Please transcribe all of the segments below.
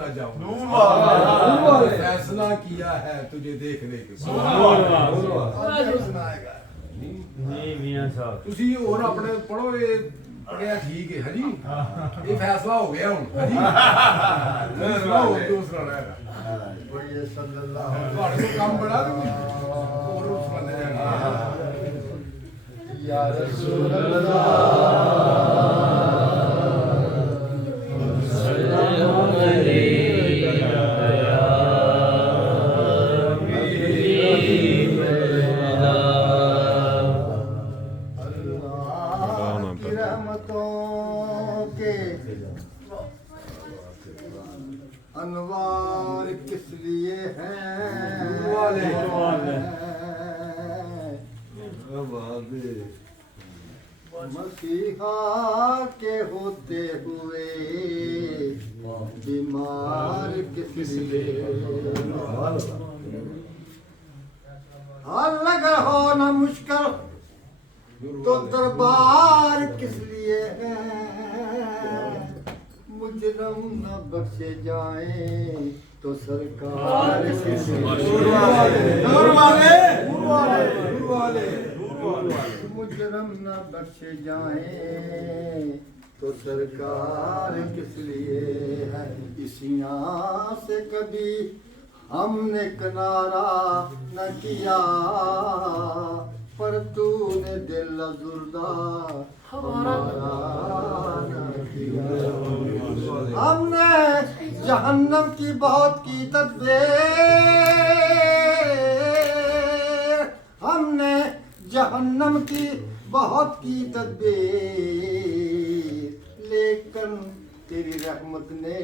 न जाऊं। नूर वाले फैसला किया है तुझे देखने के ਸੁਣਾਏਗਾ ਨਹੀਂ ਮੀਆਂ ਸਾਹਿਬ ਤੁਸੀਂ ਹੋਰ ਆਪਣੇ ਪੜੋ ਇਹ ਪੜਿਆ ਠੀਕ ਹੈ ਹਾਂਜੀ ਇਹ ਫੈਸਲਾ ਹੋ ਗਿਆ ਹੁਣ ਹਾਂਜੀ ਫੈਸਲਾ ਹੋ ਦੂਸਰਾ ਰਹੇਗਾ ਬੜੀ ਸੱਲੱਲਾਹੁ ਤੁਹਾਡੇ ਕੋਲ ਕੰਮ ਬੜਾ ਤੇ ਹੋਰ ਉਸ ਬੰਦੇ ਜਾਣਾ ਯਾ ਰਸੂਲ ਅੱਲਾਹ अनवार किस लिए हैं मसीहा के होते हुए बीमार किस लिए हर लगा हो ना मुश्किल तो दरबार किस लिए है मुजरम न बख्शे जाए तो सरकार किस मुजरम न बख्शे जाए तो सरकार किस लिए है इसी आस से कभी हमने किनारा न किया पर तूने दिल अज़ुर्दा हमारा न किया हमने जहन्नम की बहुत की तदबीर हमने जहन्नम की बहुत की तदबीर लेकिन तेरी रहमत ने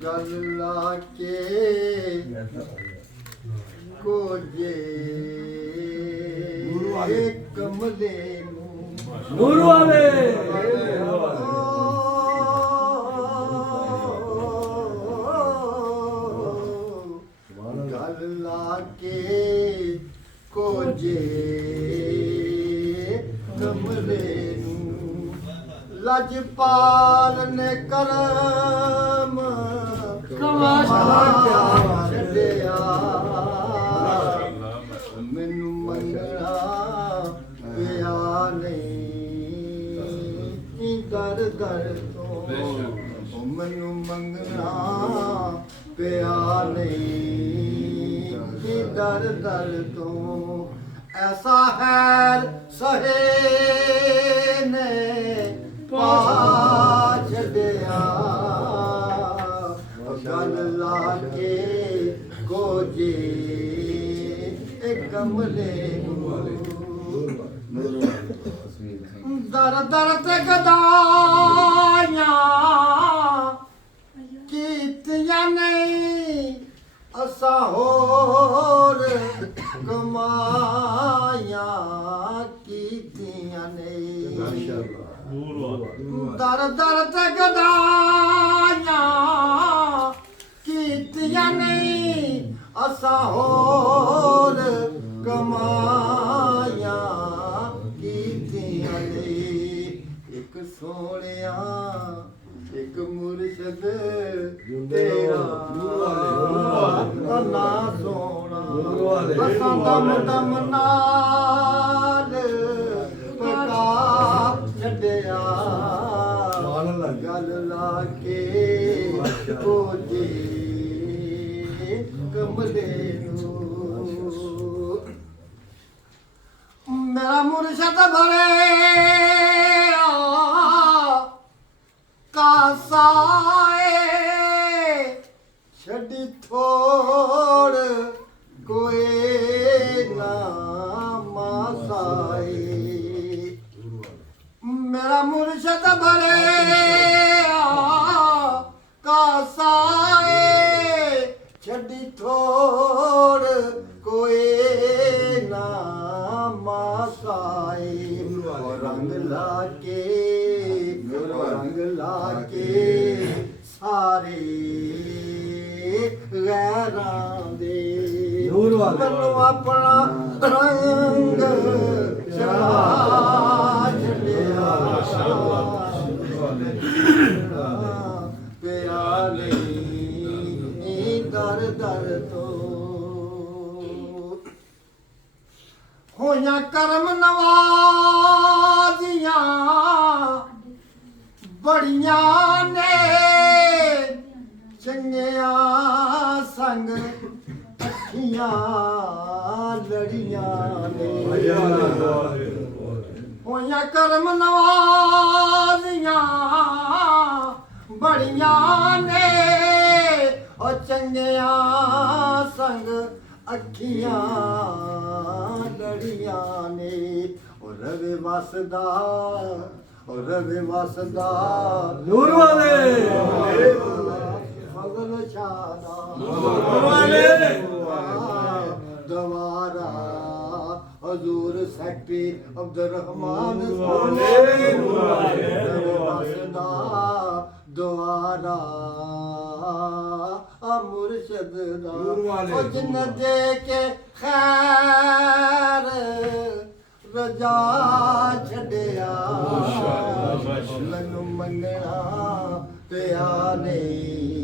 गल्ला के को जे कमले ਨੂਰ ਵਾਲੇ गल्ला के को जे कमले लजपाल ने करम ਛੱਡਿਆ ਮੈਨੂੰ ਮੰਗਣਾ ਪਿਆ ਨਹੀਂ ਦਰ ਦਰ ਤੋਂ ਉਹ ਮੈਨੂੰ ਮੰਗਣਾ ਪਿਆ ਨਹੀਂ ਦਰ ਦਰ ਤੋਂ ਐਸਾ ਹੈ ਸਹੇ ਨੇ ਪਾ ਛੱਡਿਆ गल लाके गोजे कमले दर दर ते गदाइयां कीतियां नहीं असा होर कमाइयां कीतियां नहीं दर दर ते गदाइयां कीतियां नहीं असा होर कमाइयां कीतियां नहीं एक सोनिया एक मुर्शद तेरा ना सोना असा दम दम नाल पका छड्डिया गल ला के कोजे कमले मेरा मुर्शद भरे कासाए छड़ी थोड़ कोई ना मासाए मेरा मुर्शद भरे कासाए ਵੱਡੀ ਥੋੜ ਕੋਏ ਨਾ ਮਾਸਾਏ ਰੰਗ ਲਾ ਕੇ ਸਾਰੇ ਗੈਰਾਂ ਦੇ ਨੂਰ ਵਾਲੇ। ਮੈਨੂੰ ਆਪਣਾ ਰੰਗ ਚੜਾ ਛੱਡਿਆ ਪਿਆ ਨਹੀਂ ਦਰ ਦਰ ਤੋਂ ਹੋਈਆਂ ਕਰਮ ਨਵਾਜ਼ੀਆਂ ਬੜੀਆਂ ਨੇ ਚੰਗਿਆਂ ਸੰਗ ਅੱਖੀਆਂ ਲੜੀਆਂ ਨੇ ਹੋਈਆਂ ਕਰਮ ਨਵਾਜ਼ੀਆਂ ਬੜੀਆਂ ਨੇ ਉਹ ਚੰਗਿਆਂ ਸੰਗ ਅੱਖੀਆਂ ਲੜੀਆਂ ਨੇ ਉਹ ਰਵੇ ਵਸਦਾ ਨੂਰ ਵਾਲੇ ਫਜ਼ਲ ਸ਼ਾਦਾ ਨੂਰ ਵਾਲੇ ਦਵਾਰਾ ਹਜ਼ੂਰ ਸੈਕਟਰੀ ਅਬਦੁਰ ਰਹਿਮਾਨ ਵਸਦਾ ਦੁਆਰਾ ਮੁਰਸ਼ਦ ਦਾ ਉਹ ਜਿੰਨ ਦੇ ਕੇ ਖੈਰ ਰਜਾ ਛੱਡਿਆ ਮੈਨੂੰ ਮੰਗਣਾ ਪਿਆ ਨਹੀਂ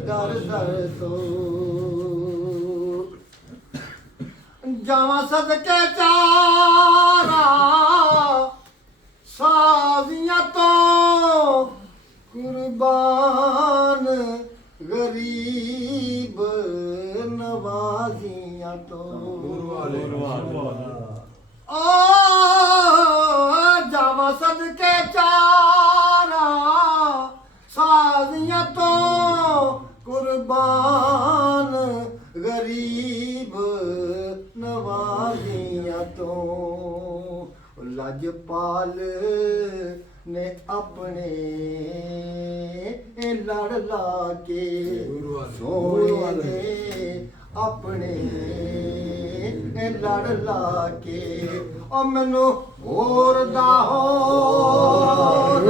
ਦਰ ਦਰ ਤੋਂ ਜਾਵਾਂ ਸਦਕੇ ਚਾਰਾ ਸਾਜ਼ੀਆਂ ਤੋਂ ਕੁਰਬਾਨ ਗਰੀਬ ਨਵਾਜ਼ੀਆਂ ਤੋਂ ਓ ਜਾਵਾਂ ਸਦਕੇ ਚਾਰਾ ਸਾਜ਼ੀਆਂ ਤੋਂ ਕੁਰਬਾਨ ਗਰੀਬ ਨਵਾਜ਼ੀਆਂ ਤੋਂ ਲਜਪਾਲ ਨੇ ਆਪਣੇ ਲੜ ਲਾ ਕੇ ਸੋਹਣੇ ਨੇ ਆਪਣੇ ਲੜ ਲਾ ਕੇ ਉਹ ਮੈਨੂੰ ਹੋਰ ਦਾ ਹੋਰ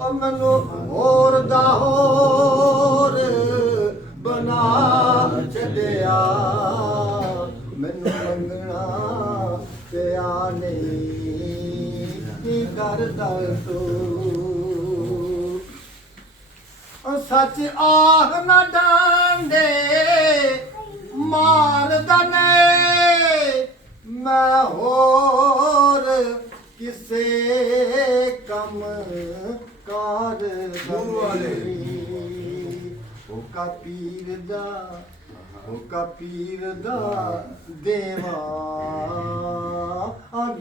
ਉਹ ਮੈਨੂੰ ਹੋਰ ਦਾ ਹੋਰ ਬਣਾ ਛੱਡਿਆ ਮੈਨੂੰ ਮੰਗਣਾ ਪਿਆ ਨਹੀਂ ਕਰਦਾ ਤੂੰ ਸੱਚ ਆਹ ਨਾ ਡਾਂਡੇ ਮਾਰਦਾ ਨੇ ਮੈਂ ਹੋਰ ਕਿਸੇ ਕੰਮ ਕਾਰ ਉਹ ਕਪੀਰ ਦਾ ਦੇਵਾ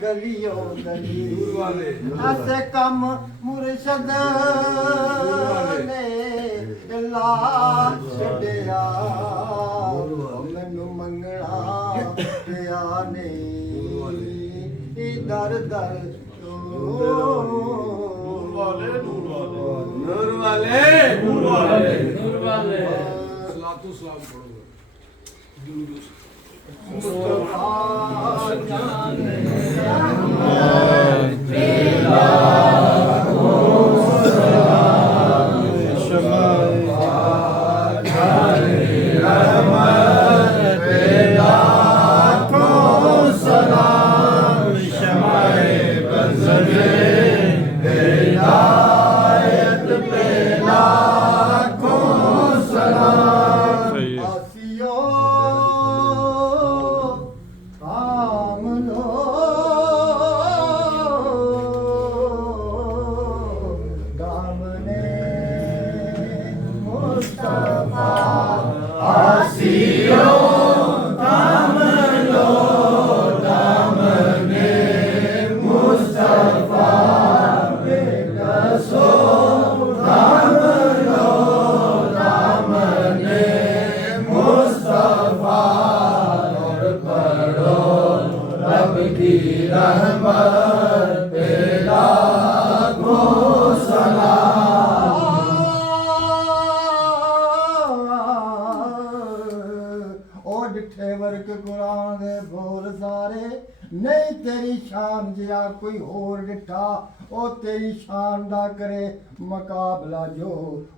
ਗਲੀਓ ਗਲੀ ਐਸੇ ਕੰਮ ਮੁਰਸ਼ਦ ਨੇ ਲਾ ਛੱਡਿਆ ਮੈਨੂੰ ਮੰਗਣਾ ਪਿਆ ਨਹੀਂ ਦਰ ਦਰ ਨੂਰ ਵਾਲੇ ਸਲਾਤੂ ਸਲਾਮ ਪੜੋ ਮੁਸਤਫਾ ਜਾਨੇ दिया कोई होर डिठा ओ तेरी शान दा करे मुकाबला जो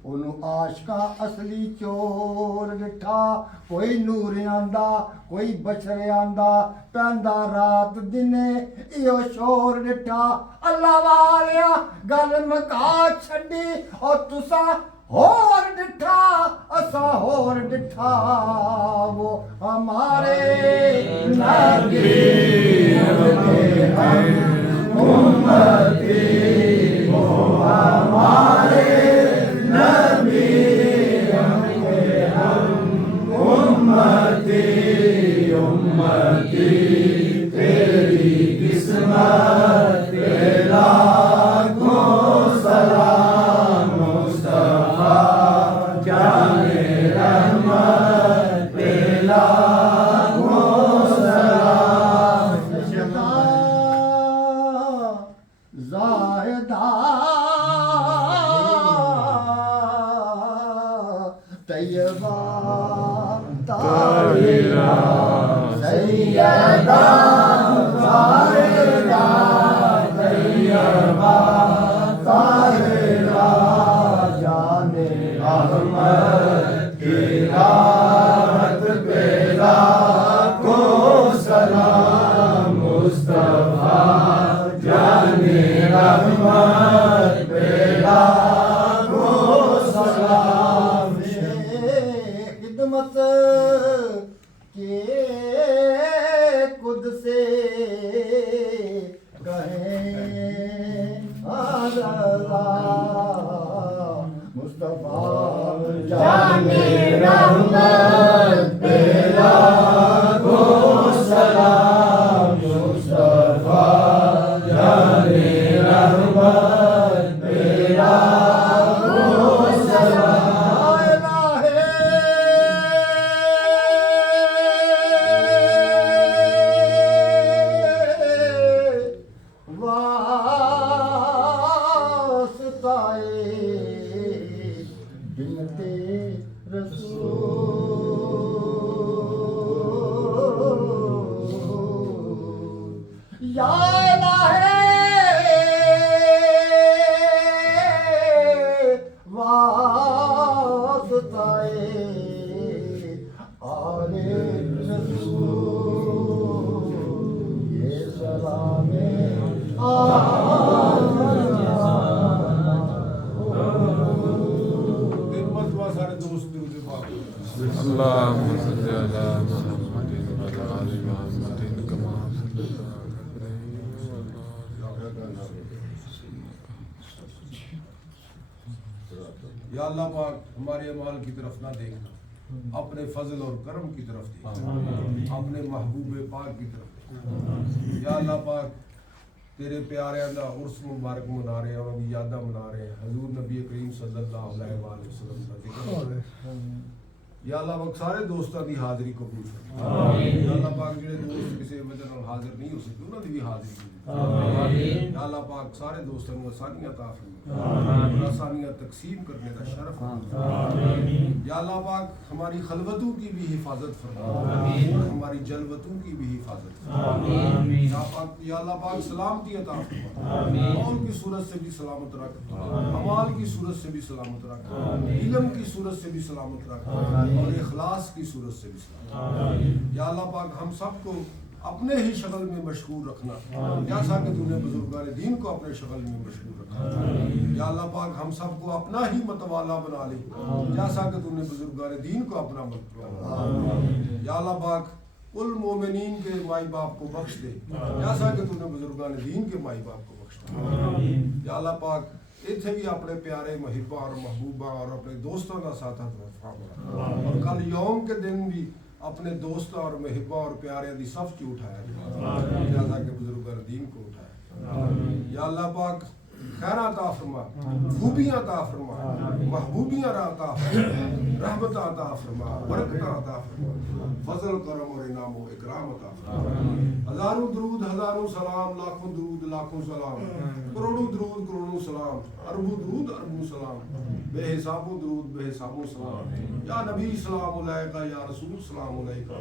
ओनू आशका असली चोर डिठा कोई नूर आंदा कोई बशर आंदा पैंदा रात दिने इहो शोर डिठा अल्लाह वालिया गल मका छड्डी ओ तुसा होर डिठा असा होर डिठा वो हमारे नबी उम्मती वो हमारे नबी उम्मती उम्मती तेरी किस्मत पे लाखों सलाम मुस्तफा जाने रहमत पे लाखों सलाम शफा ज़ाहिदा तैयबा ताहिरा सैयदा ताहिरा तैयबा ताहिरा जाने अहमद की राहत पे लाखों सलाम मुस्तफा जाने रहमत पे लाखों सलाम खिदमत के खुद से कहें मुस्तफा जाने रहमत पे लाखों सलाम मुस्तफा जाने रहमत पे लाखों सलाम اللهم صل على محمد وعلى آل محمد كما صليت على إبراهيم या अल्लाह पाक हमारे अमाल की तरफ ना देखना, अपने फजल और करम की तरफ देखना, अपने महबूब पाक की तरफ देखना। या अल्लाह पाक तेरे प्यारे दा उर्स मुबारक मना रहे हैं, उनकी यादा मना रहे हैं, हजूर नबी करीम सल्लल्लाहु अलैहि वसल्लम का जिक्र। या अल्लाह पाक सारे दोस्तों की हाजिरी कबूल फरमा। या अल्लाह पाक जिहड़े दोस्त किसी वजह नाल हाजिर नहीं हो सके उन्हां दी भी हाजिरी कबूल। या अल्लाह पाक सारे दोस्तों को आसानियां अता फरमा, आसानियां तकसीम करने का शरफ फरमा। या अल्लाह पाक हमारी खलवतों की भी हिफाजत फरमा, हमारी जलवतों की भी हिफाजत फरमा। या अल्लाह पाक सलामती अता फरमा, मौल की सूरत से भी सलामत रख, अमाल की सूरत से भी सलामत रख, इल्म की सूरत से भी सलामत रख और इखलास की सूरत से भी सलामत। या अल्लाह पाक हम सबको अपने ही शक्ल में मशगूल रखना, जैसा कि तूने बुजुर्गान दीन को अपने शक्ल में मशगूल रखा। या अल्लाह पाक हम सबको अपना ही मतवाला बना ले, जैसा कि तूने बुजुर्गान दीन को अपना मतवाला। या अल्लाह पाक उल मोमिनीन के माई बाप को बख्श दे, जैसा कि तूने बुजुर्गान दीन के माई बाप को बख्श दे। या अल्लाह पाक इत्थे भी अपने प्यारे महिबा और महबूबा और अपने दोस्तों का साथ और कल यौम के दिन भी अपने दोस्तों और महिबा और प्यारे की सफ च उठाया, जैसा कि बुजुर्ग दीन को उठाया। या अल्लाह पाक खैर अता फरमा, खूबियां अता फरमा, महबूबियां अता फरमा, रहमत अता फरमा, बरकत अता फरमा, फजल करम और इनाम और इकराम अता फरमा। हजारों दरूद हजारों सलाम, लाखों दरूद लाखों सलाम, करोड़ों दरूद करोड़ों सलाम, अरबों दरूद अरबों सलाम, बेहिसाबों दरूद बेहिसाबों सलाम। या नबी सलाम अलैका, या रसूल सलाम अलैका,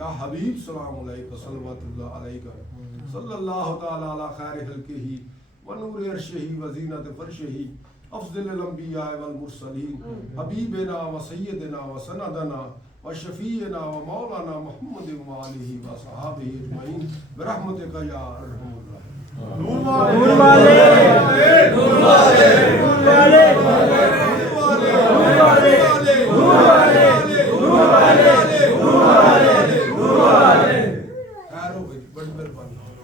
या हबीब सलाम अलैका, सल्लल्लाहु अलैका सल्लल्लाहु तआला अला खैर खल्किही व नूर अर्शिही व ज़ीनत फर्शिही अफ़ज़ल अंबिया वल मुरसलीन हबीबना व सय्यदना व सनदना व शफीना व मौलाना मुहम्मद व आलिही व सहाबिही अजमईन बिरहमतिका या अरहमुर राहिमीन। नूर वाले, नूर वाले,